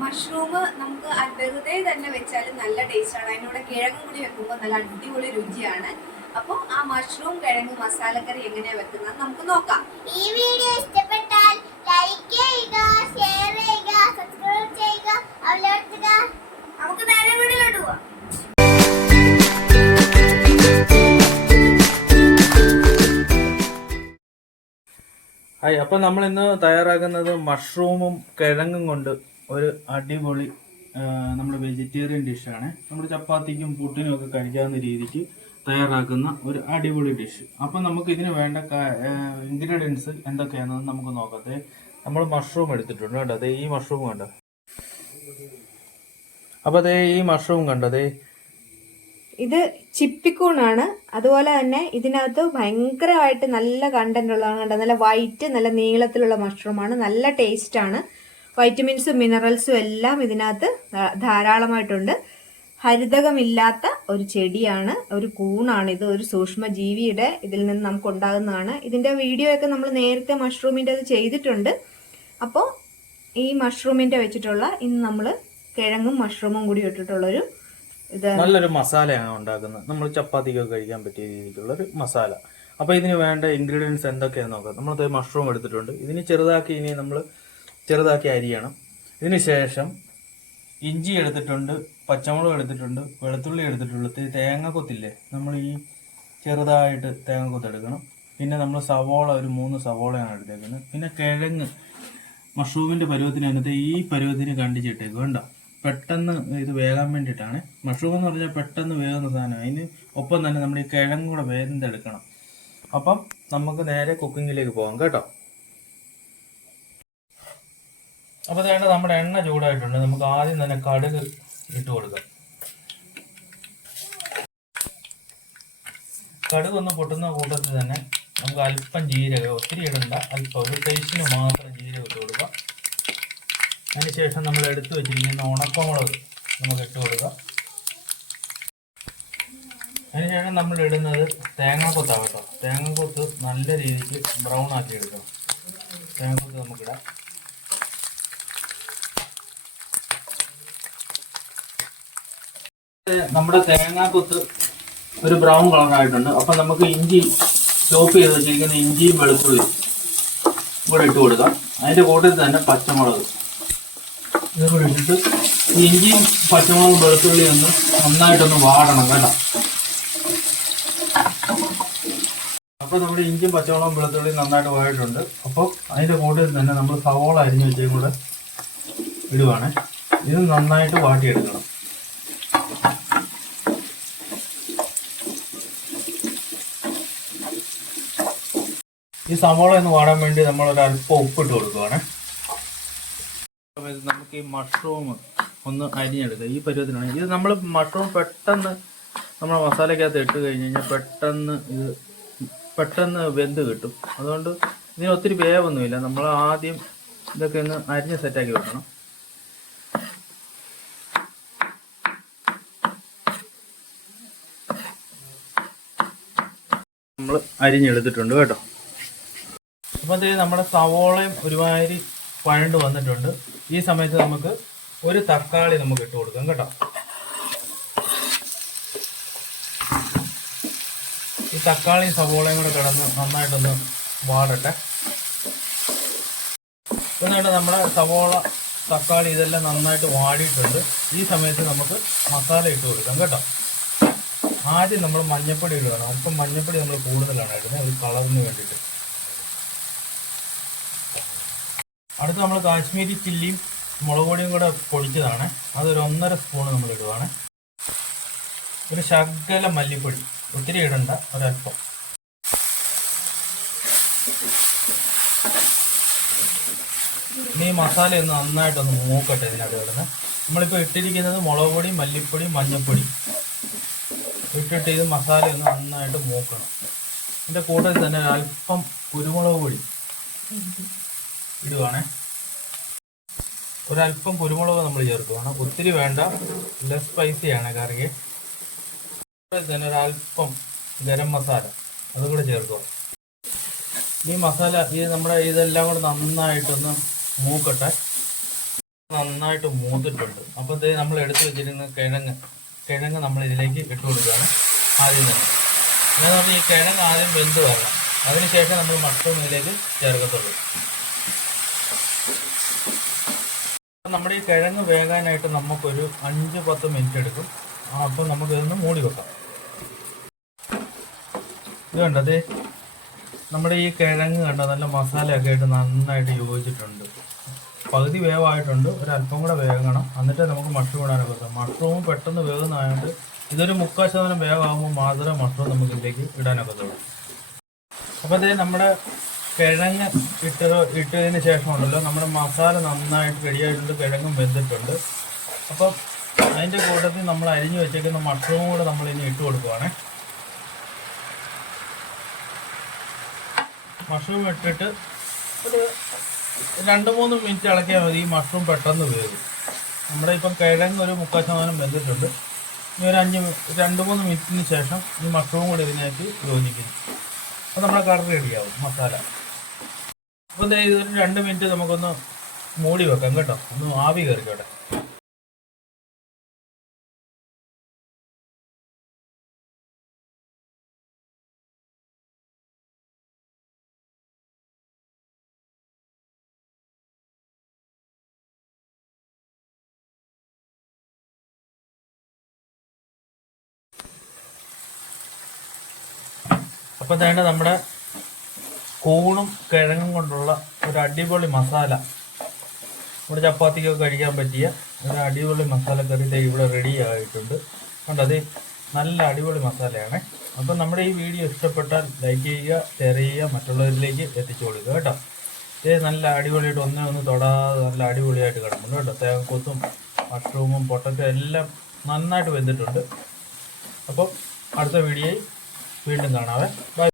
Mushroom നമുക്ക് വെറുതെ തന്നെ വെച്ചാൽ നല്ല ടേസ്റ്റാണ്. അതിനോട് കിഴങ്ങും കൂടി വെക്കുമ്പോൾ നല്ല അടിപൊളി രുചിയാണ്. അപ്പോൾ ആ മഷ്റൂം കിഴങ്ങ് മസാലക്കറി എങ്ങനെയാണ് വെക്കുന്നത് നമുക്ക് നോക്കാം. ഈ വീഡിയോ ഇഷ്ടപ്പെട്ടാൽ ലൈക്ക് ചെയ്യുക, ഷെയർ ചെയ്യുക, സബ്സ്ക്രൈബ് ചെയ്യുക, അവലോടുക. നമുക്ക് നേരെ വീഡിയോയിലോട്ട് പോവാം. ഹായ്, അപ്പം നമ്മൾ ഇന്ന് തയ്യാറാക്കുന്നത് മഷ്റൂമും കിഴങ്ങും കൊണ്ട് ഒരു അടിപൊളി നമ്മൾ വെജിറ്റേറിയൻ ഡിഷാണ്. നമ്മൾ ചപ്പാത്തിക്കും പുട്ടിനും ഒക്കെ കഴിക്കാവുന്ന രീതിക്ക് തയ്യാറാക്കുന്ന ഒരു അടിപൊളി ഡിഷ്. അപ്പം നമുക്ക് ഇതിന് വേണ്ട ഇൻഗ്രീഡിയൻസ് എന്തൊക്കെയാണെന്ന് നമുക്ക് നോക്കത്തെ. നമ്മൾ മഷ്റൂം എടുത്തിട്ടുണ്ട് കേട്ടോ. അതെ, ഈ മഷ്റൂം കണ്ടോ. അപ്പോൾ അതേ ഈ മഷ്റൂം കണ്ടതേ, ഇത് ചിപ്പിക്കൂണാണ്. അതുപോലെ തന്നെ ഇതിനകത്ത് ഭയങ്കരമായിട്ട് നല്ല കണ്ടന്റ് ഉള്ളതാണ്. കണ്ടോ, നല്ല വൈറ്റ് നല്ല നീളത്തിലുള്ള മഷ്റൂമാണ്. നല്ല ടേസ്റ്റ് ആണ്. വൈറ്റമിൻസും മിനറൽസും എല്ലാം ഇതിനകത്ത് ധാരാളമായിട്ടുണ്ട്. ഹരിതകമില്ലാത്ത ഒരു ചെടിയാണ്, ഒരു കൂണാണ് ഇത്. ഒരു സൂക്ഷ്മജീവിയുടെ ഇതിൽ നിന്ന് നമുക്ക് ഉണ്ടാകുന്നതാണ്. ഇതിന്റെ വീഡിയോ ഒക്കെ നമ്മൾ നേരത്തെ മഷ്റൂമിന്റെ അത് ചെയ്തിട്ടുണ്ട്. അപ്പോൾ ഈ മഷ്റൂമിന്റെ വെച്ചിട്ടുള്ള ഇന്ന് നമ്മൾ കിഴങ്ങും മഷ്റൂമും കൂടി ഇട്ടിട്ടുള്ളൊരു നല്ലൊരു മസാലയാണ് ഉണ്ടാക്കുന്നത്. നമ്മൾ ചപ്പാത്തിക്കൊക്കെ കഴിക്കാൻ പറ്റിയ രീതിക്കുള്ള ഒരു മസാല. അപ്പോൾ ഇതിന് വേണ്ട ഇൻഗ്രീഡിയൻസ് എന്തൊക്കെയാണെന്ന് നോക്കാം. നമ്മളത് മഷ്റൂം എടുത്തിട്ടുണ്ട്. ഇതിന് നമ്മൾ ചെറുതാക്കി അരിയണം. ഇതിന് ശേഷം ഇഞ്ചി എടുത്തിട്ടുണ്ട്, പച്ചമുളക് എടുത്തിട്ടുണ്ട്, വെളുത്തുള്ളി എടുത്തിട്ടുള്ളൂ. തേങ്ങാക്കൊത്തില്ലേ, നമ്മൾ ഈ ചെറുതായിട്ട് തേങ്ങാക്കൊത്ത് എടുക്കണം. പിന്നെ നമ്മൾ സവോള ഒരു 3 സവോളയാണ് എടുത്തേക്കുന്നത്. പിന്നെ കിഴങ്ങ് മഷ്റൂമിൻ്റെ പരുവത്തിനകത്ത് ഈ പരുവത്തിന് കണ്ടിച്ചിട്ടേക്കും. വേണ്ട, പെട്ടെന്ന് ഇത് വേകാൻ വേണ്ടിയിട്ടാണ്. മഷ്റൂം എന്ന് പറഞ്ഞാൽ പെട്ടെന്ന് വേകുന്ന സാധനം. അതിന് ഒപ്പം തന്നെ നമ്മൾ ഈ കിഴങ്ങും കൂടെ വേന്തെടുക്കണം. അപ്പം നമുക്ക് നേരെ കുക്കിങ്ങിലേക്ക് പോകാം കേട്ടോ. അപ്പോൾ വേണ്ട, നമ്മുടെ എണ്ണ ചൂടായിട്ടുണ്ട്. നമുക്ക് ആദ്യം തന്നെ കടുക് ഇട്ട് കൊടുക്കാം. കടുക് ഒന്ന് പൊട്ടുന്ന കൂട്ടത്തിൽ തന്നെ നമുക്ക് അല്പം ജീരകം, ഒത്തിരി ഇടണ്ട, അല്പം ഒരു ടേസ്റ്റിന് മാത്രം ജീരകം ഇട്ട് കൊടുക്കാം. അതിനുശേഷം നമ്മൾ എടുത്തു വെച്ചിരിക്കുന്ന ഉണക്കമുളക് നമുക്ക് ഇട്ട് കൊടുക്കാം. അതിനുശേഷം നമ്മൾ ഇടുന്നത് തേങ്ങാക്കൊത്താണ് കേട്ടോ. തേങ്ങാക്കൊത്ത് നല്ല രീതിക്ക് ബ്രൗൺ ആക്കി എടുക്കണം. തേങ്ങാക്കൊത്ത് നമുക്കിടാം. നമ്മുടെ തേങ്ങാക്കൊത്ത് ഒരു ബ്രൗൺ കളറായിട്ടുണ്ട്. അപ്പം നമുക്ക് ഇഞ്ചി ചോപ്പ് ചെയ്ത് വെച്ചിരിക്കുന്ന ഇഞ്ചിയും വെളുത്തുള്ളിയും കൂടെ ഇട്ട് കൊടുക്കാം. അതിൻ്റെ കൂട്ടത്തിൽ തന്നെ പച്ചമുളക് ഇതൊക്കെ ഇട്ടിട്ട് ഈ ഇഞ്ചിയും പച്ചമുളകും വെളുത്തുള്ളിയും ഒന്ന് നന്നായിട്ടൊന്ന് വാടണം കേട്ടോ. അപ്പോൾ നമ്മുടെ ഇഞ്ചിയും പച്ചമുളകും വെളുത്തുള്ളിയും നന്നായിട്ട് വാടിയിട്ടുണ്ട്. അപ്പോൾ അതിൻ്റെ കൂട്ടത്തിൽ തന്നെ നമ്മൾ സവോള അരിഞ്ഞ് വെച്ചതും കൂടെ ഇടുവാണ്. ഇത് നന്നായിട്ട് വാട്ടിയെടുക്കണം. ഈ സവോള ഒന്ന് വാടാൻ വേണ്ടി നമ്മൾ ഒരു അല്പം ഉപ്പിട്ട് കൊടുക്കുവാണ്. നമുക്ക് ഈ മഷ്റൂം ഒന്ന് അരിഞ്ഞെടുക്കുക. ഈ പരുവത്തിനാണ് ഇത്. നമ്മൾ മഷ്റൂം പെട്ടെന്ന് നമ്മൾ മസാലക്കകത്ത് ഇട്ട് കഴിഞ്ഞ് കഴിഞ്ഞാൽ പെട്ടെന്ന് വെന്ത് കിട്ടും. അതുകൊണ്ട് ഇതിന് ഒത്തിരി വേവൊന്നുമില്ല. നമ്മൾ ആദ്യം ഇതൊക്കെ ഒന്ന് അരിഞ്ഞ് സെറ്റാക്കി വെക്കണം. നമ്മൾ അരിഞ്ഞെടുത്തിട്ടുണ്ട് കേട്ടോ. അപ്പോൾ ഇത് നമ്മുടെ സവോളയും ഒരുമാതിരി വഴണ്ട് വന്നിട്ടുണ്ട്. ഈ സമയത്ത് നമുക്ക് ഒരു തക്കാളി നമുക്ക് ഇട്ട് കൊടുക്കാം കേട്ടോ. ഈ തക്കാളിയും സവോളയും കൂടെ കിടന്ന് നന്നായിട്ടൊന്ന് വാടട്ടെ. എന്നിട്ട് നമ്മുടെ സവോള, തക്കാളി ഇതെല്ലാം നന്നായിട്ട് വാടിയിട്ടുണ്ട്. ഈ സമയത്ത് നമുക്ക് മസാല ഇട്ട് കൊടുക്കാം കേട്ടോ. ആദ്യം നമ്മൾ മഞ്ഞപ്പൊടി ഇടണം. അല്പം മഞ്ഞപ്പൊടി നമ്മൾ കൂടുതലാണ് ഇടുന്നത്, ഒരു കളറിന് വേണ്ടിയിട്ട്. അടുത്ത് നമ്മൾ കാശ്മീരി ചില്ലിയും മുളക് പൊടിയും കൂടെ പൊടിച്ചതാണ്. അതൊരു 1.5 സ്പൂൺ നമ്മൾ ഇടുവാണ്. ഒരു ശകല മല്ലിപ്പൊടി, ഒത്തിരി ഇടണ്ട, ഒരല്പം. ഇനി മസാല ഒന്ന് നന്നായിട്ടൊന്ന് മൂക്കട്ടെ. ഇതിനകത്ത് കിടന്ന് നമ്മളിപ്പോൾ ഇട്ടിരിക്കുന്നത് മുളക് പൊടി, മല്ലിപ്പൊടി, മഞ്ഞൾപ്പൊടി ഇട്ടിട്ട് ഇത് മസാല ഒന്ന് നന്നായിട്ട് മൂക്കണം. ഇതിൻ്റെ കൂട്ടത്തിൽ തന്നെ അല്പം കുരുമുളക് പൊടി ഇടുവാണേ. ഒരല്പം കുരുമുളക് നമ്മൾ ചേർക്കുകയാണ്. ഒത്തിരി വേണ്ട, ലെസ് സ്പൈസിയാണ് കറിക്ക്. തന്നെ ഒരല്പം ഗരം മസാല അതും കൂടെ ചേർക്കുക. ഈ മസാല നമ്മുടെ ഇതെല്ലാം കൂടെ നന്നായിട്ടൊന്ന് മൂക്കട്ടെ. നന്നായിട്ട് മൂത്തിട്ടുണ്ട്. അപ്പോൾ ഇത് നമ്മൾ എടുത്തു വെച്ചിരുന്ന കിഴങ്ങ് നമ്മൾ ഇതിലേക്ക് ഇട്ട് കൊടുക്കുകയാണ് ആദ്യം തന്നെ. എന്ന് പറഞ്ഞാൽ ഈ കിഴങ്ങ് ആദ്യം വെന്ത് വരണം, അതിനുശേഷം നമ്മൾ മഷ്റൂം ഇതിലേക്ക് ചേർക്കത്തുള്ളൂ. നമ്മുടെ ഈ കിഴങ്ങ് വേകാനായിട്ട് നമുക്കൊരു 5-10 മിനിറ്റ് എടുക്കും. അപ്പോൾ നമുക്കിതൊന്ന് മൂടി വെക്കാം. ഇത് കണ്ടത് നമ്മുടെ ഈ കിഴങ്ങ് കണ്ട നല്ല മസാലയൊക്കെ ആയിട്ട് നന്നായിട്ട് യോജിച്ചിട്ടുണ്ട്. പകുതി വേവായിട്ടുണ്ട്, ഒരല്പം കൂടെ വേകണം, എന്നിട്ട് നമുക്ക് മഷ്റൂം ഇടാനൊക്കെ പറ്റും. മഷ്റൂം പെട്ടെന്ന് വേകുന്നതായതുകൊണ്ട് ഇതൊരു 3/4% വേവാകുമ്പോൾ മാത്രമേ മഷ്റൂം നമുക്ക് ഇതിലേക്ക് ഇടാനൊക്കെ തുടങ്ങും. അപ്പോൾ അതേ നമ്മുടെ കിഴങ്ങ് ഇട്ടതിന് ശേഷം ഉണ്ടല്ലോ നമ്മുടെ മസാല നന്നായിട്ട് റെഡിയായിട്ടുണ്ട്, കിഴങ്ങും വെന്തിട്ടുണ്ട്. അപ്പം അതിൻ്റെ കൂട്ടത്തിൽ നമ്മൾ അരിഞ്ഞു വെച്ചേക്കുന്ന മഷ്റൂം കൂടെ നമ്മൾ ഇനി ഇട്ട് കൊടുക്കുവാണേ. മഷ്റൂം ഇട്ടിട്ട് ഒരു 2-3 മിനിറ്റ് ഇളക്കിയാൽ മതി. ഈ മഷ്റൂം പെട്ടെന്ന് വേവും. നമ്മുടെ ഇപ്പം കിഴങ്ങ് ഒരു 3/4% വെന്തിട്ടുണ്ട്. ഇനി ഒരു 2-3 മിനിറ്റിന് ശേഷം ഈ മഷ്റൂം കൂടി ഇതിനകത്ത് യോജിക്കുന്നു. അപ്പോൾ നമ്മുടെ കറി റെഡിയാവും മസാല. അപ്പോൾ ഇതൊരു 2 മിനിറ്റ് നമുക്കൊന്ന് മൂടി വെക്കാം കേട്ടോ, ഒന്ന് ആവി കയറിക്കോട്ടെ. അപ്പോൾ വേണ്ട നമ്മുടെ കൂണും കിഴങ്ങും കൊണ്ടുള്ള ഒരു അടിപൊളി മസാല, ഇവിടെ ചപ്പാത്തിക്കൊക്കെ കഴിക്കാൻ പറ്റിയ ഒരു അടിപൊളി മസാലക്കറി ഇവിടെ റെഡി ആയിട്ടുണ്ട്. കണ്ടത് നല്ല അടിപൊളി മസാലയാണ്. അപ്പം നമ്മുടെ ഈ വീഡിയോ ഇഷ്ടപ്പെട്ടാൽ ലൈക്ക് ചെയ്യുക, ഷെയർ ചെയ്യുക, മറ്റുള്ളവരിലേക്ക് എത്തിച്ചു കൊടുക്കുക കേട്ടോ. ഇത് നല്ല അടിപൊളിയായിട്ട് ഒന്നും തൊടാതെ നല്ല അടിപൊളിയായിട്ട് കിടക്കുന്നുണ്ട് കേട്ടോ. തേങ്ങക്കൊത്തും മഷ്റൂമും പൊട്ടറ്റോ എല്ലാം നന്നായിട്ട് വെന്തിട്ടുണ്ട്. അപ്പം അടുത്ത വീഡിയോയിൽ വീണ്ടും കാണാവേ. ബൈ.